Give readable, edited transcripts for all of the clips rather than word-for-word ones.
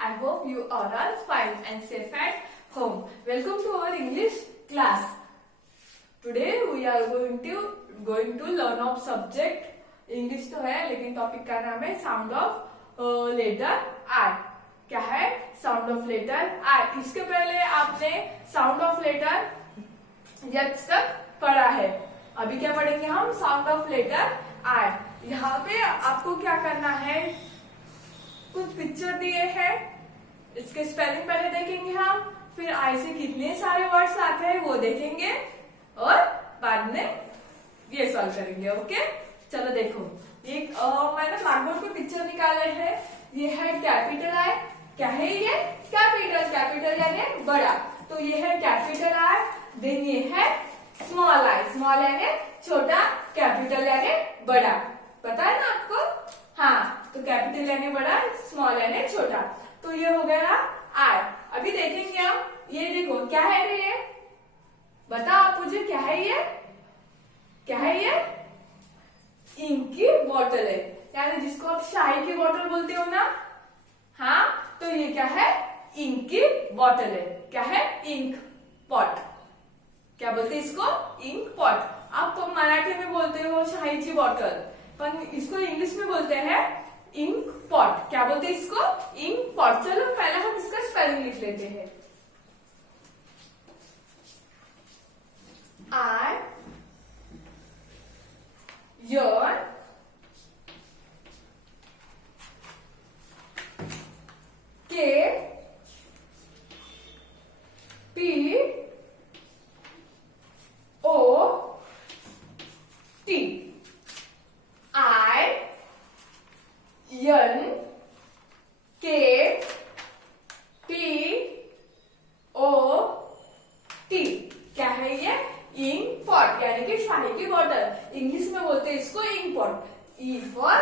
I hope you are all fine and safe at home. Welcome to our English class. Today we are going to learn of subject. English तो है लेकिन topic का नाम है sound of letter आई. क्या है? Sound of letter आई. इसके पहले आपने साउंड ऑफ लेटर यच तक पढ़ा है. अभी क्या पढ़ेंगे हम? साउंड ऑफ लेटर आई. यहाँ पे आपको क्या करना है, कुछ पिक्चर दिए हैं, इसके स्पेलिंग पहले देखेंगे हम, फिर आई से कितने सारे वर्ड्स आते हैं वो देखेंगे और बाद में ये सॉल्व करेंगे. ओके, चलो देखो. एक मैंने ब्लैकबोर्ड पे पिक्चर निकाले हैं. ये है कैपिटल आई. क्या है ये? कैपिटल. कैपिटल यानी बड़ा. तो ये है कैपिटल आई. देन ये है स्मॉल आई. स्मॉल यानी छोटा, कैपिटल यानी बड़ा. पता है ना आपको? हाँ, तो कैपिटल यानी बड़ा, स्मॉल यानी छोटा. तो ये हो गया आई. अभी देखेंगे हम. ये देखो क्या है ये? बताओ आप मुझे, क्या है ये? क्या है ये? इंक की बॉटल है, यानी जिसको आप शाही की बॉटल बोलते हो ना. हाँ, तो ये क्या है? इंक की बॉटल है. क्या है? Ink pot. क्या बोलते हैं इसको? Ink pot. आप तो मराठी में बोलते हो शाहीची बॉटल, पर इसको इंग्लिश में बोलते हैं इंक पॉट. क्या बोलते हैं इसको? Ink pot. चलो पहले हम इसका स्पेलिंग लिख लेते हैं. I your K P O T. I N K P O T. क्या है ये? इंक पॉट, यानी कि शाही की बोतल. इंग्लिश में बोलते हैं इसको ink pot. E for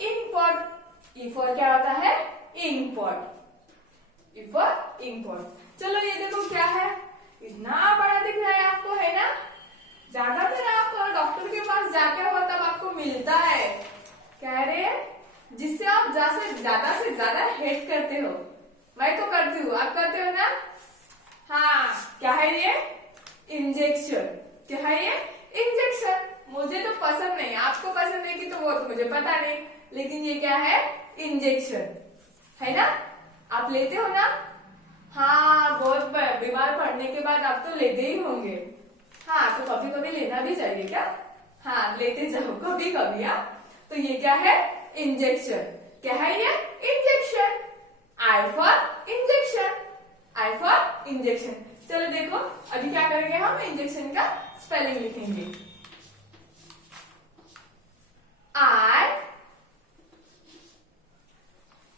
ink pot. E for क्या होता है? Ink pot. E for ink pot. चलो ये देखो क्या है. इतना बड़ा दिख रहा है आपको, है ना? ज्यादातर आप डॉक्टर के पास जाके हो तब आपको मिलता है. कह रहे हैं जिससे आप ज्यादा से ज्यादा हेट करते हो. मैं तो करती हूँ, आप करते हो ना? हाँ. क्या है ये? इंजेक्शन. क्या है ये? इंजेक्शन. मुझे तो पसंद नहीं, आपको पसंद नहीं कि तो वो तो मुझे पता नहीं, लेकिन ये क्या है? इंजेक्शन है ना? आप लेते हो ना? हाँ, बहुत बीमार पड़ने के बाद आप तो लेते ही होंगे. हाँ, तो कभी कभी लेना भी चाहिए क्या? हाँ, लेते जाओ कभी कभी. तो ये क्या है? इंजेक्शन. क्या है ये? Injection. I for injection. I for injection. चलो देखो अभी क्या करेंगे हम? इंजेक्शन का स्पेलिंग लिखेंगे. I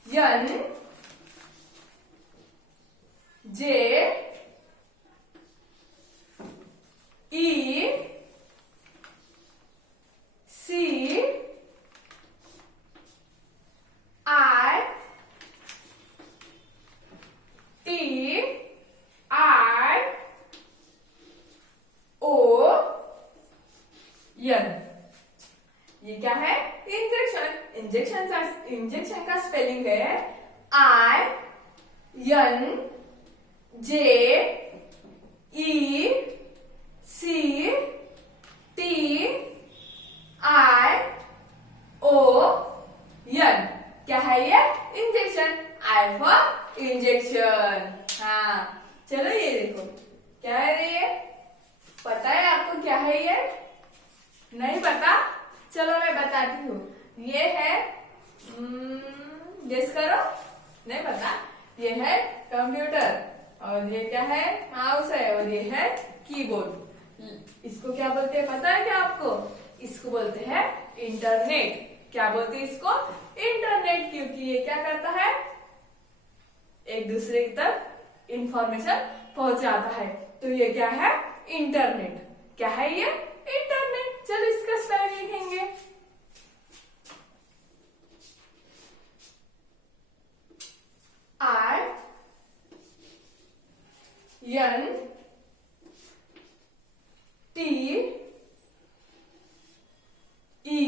N J E C I T I O N. ये क्या है? इंजेक्शन. इंजेक्शन का स्पेलिंग है I N J E C T I O N. क्या है ये? इंजेक्शन. I for injection. हाँ, चलो ये देखो क्या है ये? पता है आपको क्या है ये? नहीं पता? चलो मैं बताती हूँ. ये है, गेस करो. नहीं पता? ये है कंप्यूटर, और ये क्या है? माउस है, और ये है कीबोर्ड. इसको क्या बोलते हैं पता है क्या आपको? इसको बोलते हैं इंटरनेट. क्या बोलते हैं इसको? इंटरनेट. क्योंकि ये क्या करता है? एक दूसरे तक इंफॉर्मेशन पहुंचाता है. तो ये क्या है? इंटरनेट. क्या है ये? इंटरनेट. चलो इसका स्पेलिंग लिखेंगे. I N T E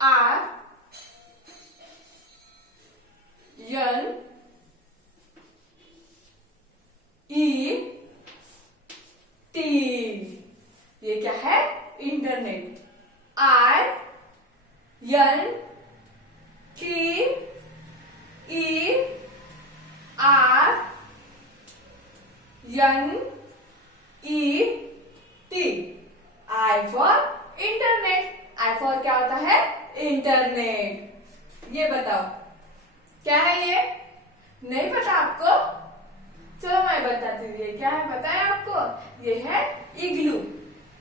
R N E T, ये क्या है? Internet. I N T E R N E T, I for internet. I for क्या होता है? इंटरनेट। ये बताओ क्या है ये? नहीं पता आपको? चलो मैं बताती हूँ। ये क्या है पता है आपको? ये है इग्लू।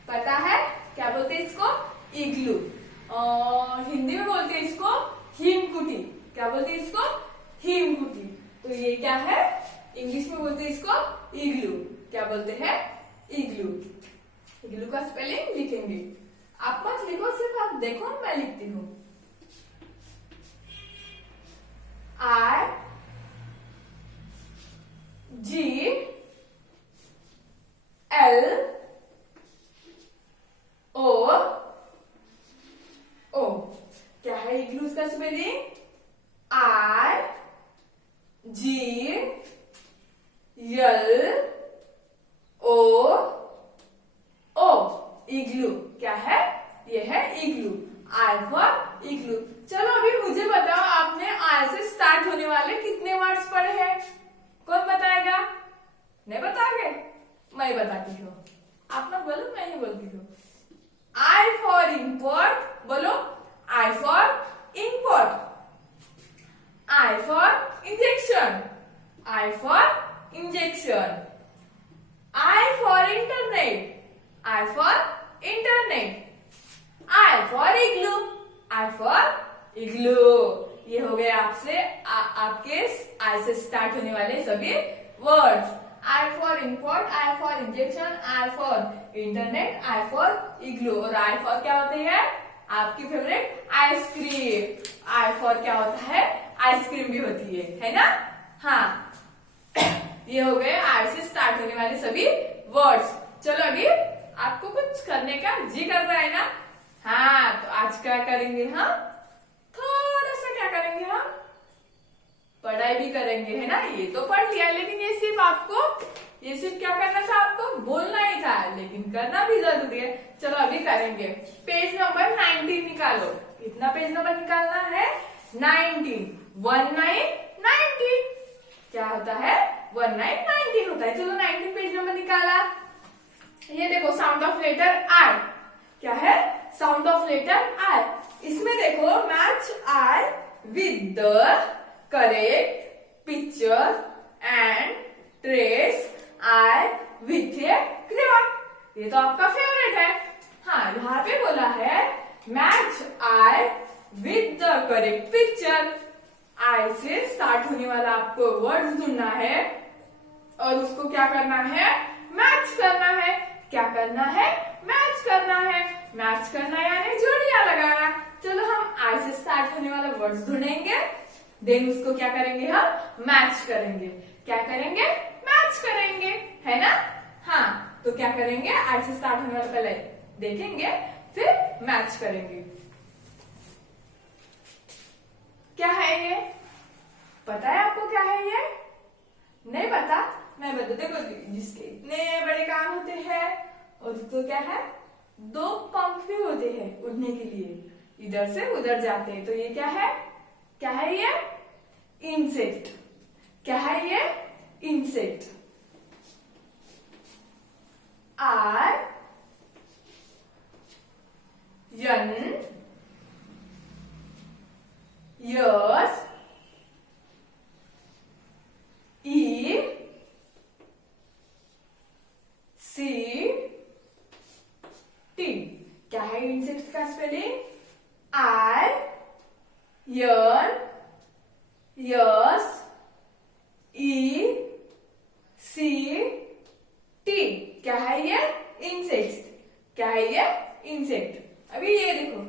पता है क्या बोलते हैं इसको? इग्लू। हिंदी में बोलते हैं इसको हिमकुटी। क्या बोलते हैं इसको? हिमकुटी। तो ये क्या है? इंग्लिश में बोलते हैं इसको इग्लू। क्या बोलते हैं? इग्लू। इग्लू का स्पेलिंग लिखेंगे। आप मत लिखो, सिर्फ आप देखो, मैं लिखती हूँ। आई जी एल ओ ओ। क्या है इग्लू का स्पेलिंग? आई जी एल ओ ओ। इग्लू क्या है? ये है इग्लू। आई फॉर इग्लू। चलो अभी मुझे बताओ, आपने आई से स्टार्ट होने वाले कितने वर्ड्स पढ़े हैं? कौन बताएगा? नहीं बताओगे? मैं बताती हूँ। आप लोग बोलो, मैं ही बोलती हूँ। आई फॉर इंपोर्ट बोलो। I for import. I for injection. I for injection. I for internet. I for internet. I for igloo. I for igloo. ये हो गए आपसे आपके आई से स्टार्ट होने वाले सभी words. I for import, I for injection, I for internet, I for इग्लू। और आई फॉर क्या होते हैं? आपकी फेवरेट आइसक्रीम। आई फॉर क्या होता है? आइसक्रीम भी होती है ना? हाँ, ये हो गए आई से स्टार्ट होने वाले सभी वर्ड्स। चलो अभी आपको कुछ करने का जी कर रहा है ना? हाँ, तो आज क्या करेंगे हम? थोड़ा सा क्या करेंगे हम? पढ़ाई भी करेंगे, है ना? ये तो पढ़ लिया, लेकिन ये सिर्फ क्या करना था आपको? बोलना ही था, लेकिन करना भी जरूरी है। चलो अभी करेंगे। पेज नंबर 19 निकालो। कितना पेज नंबर निकालना है? 19। 19 क्या होता है? 19 होता है। चलो 19 पेज नंबर निकाला। ये देखो, साउंड ऑफ लेटर आई। क्या है? साउंड ऑफ लेटर आई। इसमें देखो, match I with the correct picture and trace I with A crayon. ये तो आपका फेवरेट है। हाँ, यहाँ पे बोला है match I with the correct picture. I से स्टार्ट होने वाला आपको वर्ड ढूंढना है और उसको क्या करना है? मैच करना है। क्या करना है? मैच करना है। मैच करना यानी जोड़ियां लगाना। चलो हम आई से स्टार्ट होने वाला वर्ड्स ढूंढेंगे, देन उसको क्या करेंगे? हम मैच करेंगे। क्या करेंगे? मैच करेंगे, है ना? हाँ, तो क्या करेंगे? आई से स्टार्ट होने वाला पहले देखेंगे, फिर मैच करेंगे। क्या है ये? पता है आपको क्या है ये? नहीं पता? मैं बता, देखो, जिसके इतने बड़े कान होते हैं और तो क्या है? 2 पंख भी होते हैं उड़ने के लिए, इधर से उधर जाते हैं। तो ये क्या है? क्या है ये? इंसेक्ट। क्या है ये? इंसेक्ट। आर यन यस ई सी टी। क्या है इंसेक्ट का स्पेलिंग? आर यन यस ई सी टी। क्या है ये? इंसेक्ट। क्या है ये? इंसेक्ट। अभी ये देखो,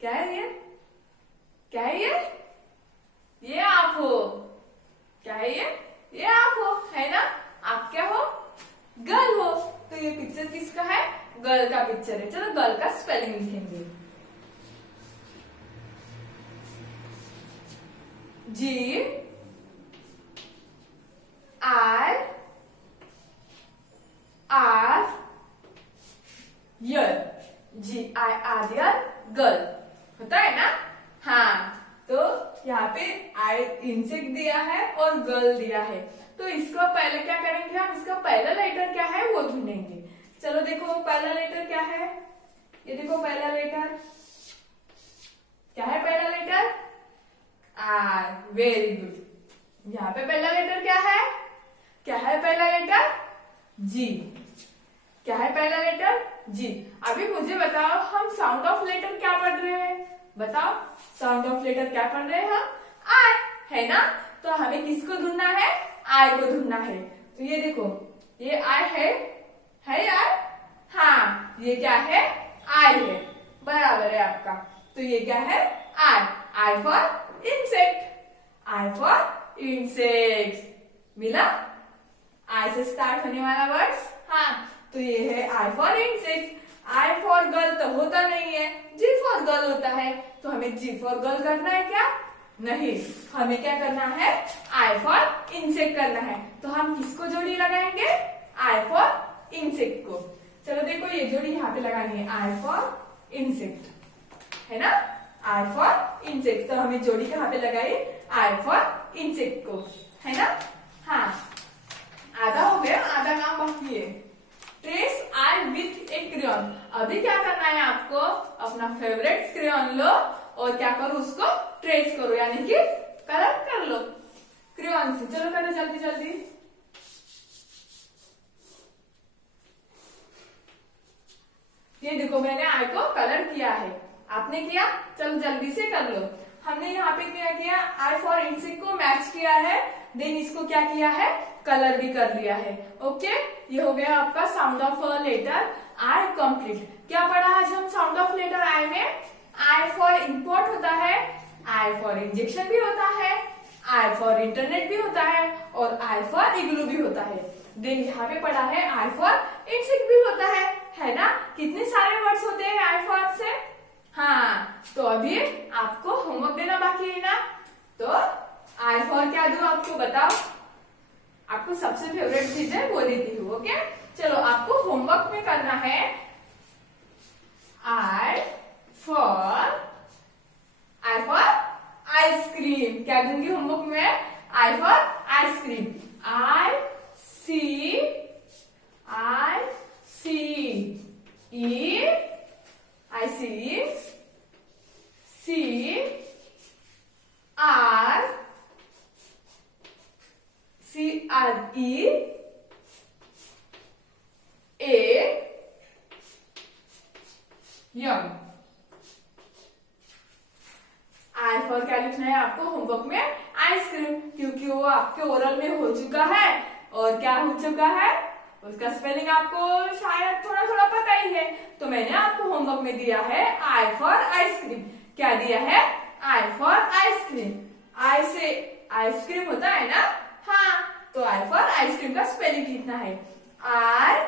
क्या है ये? क्या है ये? ये आप हो। क्या है ये? ये आप हो, है ना? आप क्या हो? गर्ल हो। तो ये पिक्चर किसका है? गर्ल का पिक्चर है। चलो गर्ल का स्पेलिंग लिखेंगे। G I R यर, GIR गर्ल होता है ना। हाँ, तो यहाँ पे आई इंसेक्ट दिया है और गर्ल दिया है, तो इसका पहले क्या करेंगे हम, इसका पहला लेटर क्या है वो ढूंढेंगे। चलो देखो पहला लेटर क्या है, ये देखो पहला लेटर क्या है, पहला लेटर आर, वेरी गुड। यहाँ पे पहला लेटर क्या है पहला लेटर जी, क्या है पहला लेटर जी। अभी मुझे बताओ हम साउंड ऑफ लेटर क्या पढ़ रहे हैं, बताओ साउंड ऑफ लेटर क्या पढ़ रहे हैं हम, आई है ना। तो हमें किसको ढूंढना है, आई को ढूंढना है। तो ये देखो ये आई है यार, हाँ ये क्या है, आई है, बराबर है आपका। तो ये क्या है, I for insect, I for insect मिला, आई से स्टार्ट होने वाला वर्ड्स। हाँ, तो ये है I for insect. I for girl तो होता नहीं है, जी फॉर गर्ल होता है, तो हमें जी फॉर गर्ल करना है क्या, नहीं, हमें क्या करना है, आई फॉर इंसेक्ट करना है। तो हम किसको जोड़ी लगाएंगे, आई फॉर इंसेक्ट को। चलो देखो ये जोड़ी यहाँ पे लगानी है, आई फॉर इंसेक्ट है ना, आई फॉर इंसेक्ट। तो हमें जोड़ी कहाँ पे लगाई, आई फॉर इंसेक्ट को, है ना। हाँ, आधा हो गया, आधा काम बाकी है। Trace I with A crayon. अभी क्या करना है आपको, अपना फेवरेट क्रेयॉन लो और क्या करो, उसको ट्रेस करो, यानी कि कलर कर लो क्रेयॉन से। चलो करो जल्दी जल्दी। ये देखो मैंने आई को कलर किया है, आपने किया, चलो जल्दी से कर लो। हमने यहाँ पे क्या किया, आई फॉर इंसेक्ट को मैच किया है, देन इसको क्या किया है, कलर भी कर लिया है। ओके, ये हो गया आपका sound of letter I complete. क्या पढ़ा आज हम साउंड ऑफ लेटर आई में, आई फॉर इम्पोर्ट होता है, आई फॉर इंजेक्शन भी होता है, आई फॉर इंटरनेट भी होता है और आई फॉर इग्लू भी होता है। देन यहाँ पे पढ़ा है आई फॉर इंसेक्ट भी होता है ना। कितने सारे वर्ड्स होते हैं आई फॉर से। हाँ, तो अभी आपको होमवर्क देना बाकी है ना, तो आई फॉर क्या दूं आपको बताओ, आपको सबसे फेवरेट चीज है वो देती हूँ। ओके, चलो आपको होमवर्क में करना है आई फॉर आइसक्रीम। क्या दूंगी होमवर्क में, I for ice cream, I C E C R E A M. I for क्या लिखना है आपको होमवर्क में, आइसक्रीम, क्योंकि वो आपके ओरल में हो चुका है और क्या हो चुका है, उसका स्पेलिंग आपको शायद थोड़ा थोड़ा पता ही है। तो मैंने आपको होमवर्क में दिया है आई फॉर आइसक्रीम। क्या दिया है, आई फॉर आइसक्रीम। आई से आइसक्रीम होता है ना, हाँ, तो आई फॉर आइसक्रीम का स्पेलिंग लिखना है, आई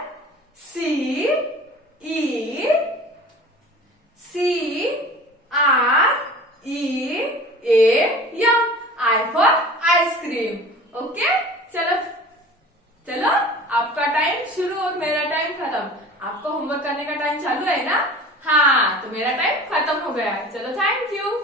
सी ई सी आर ई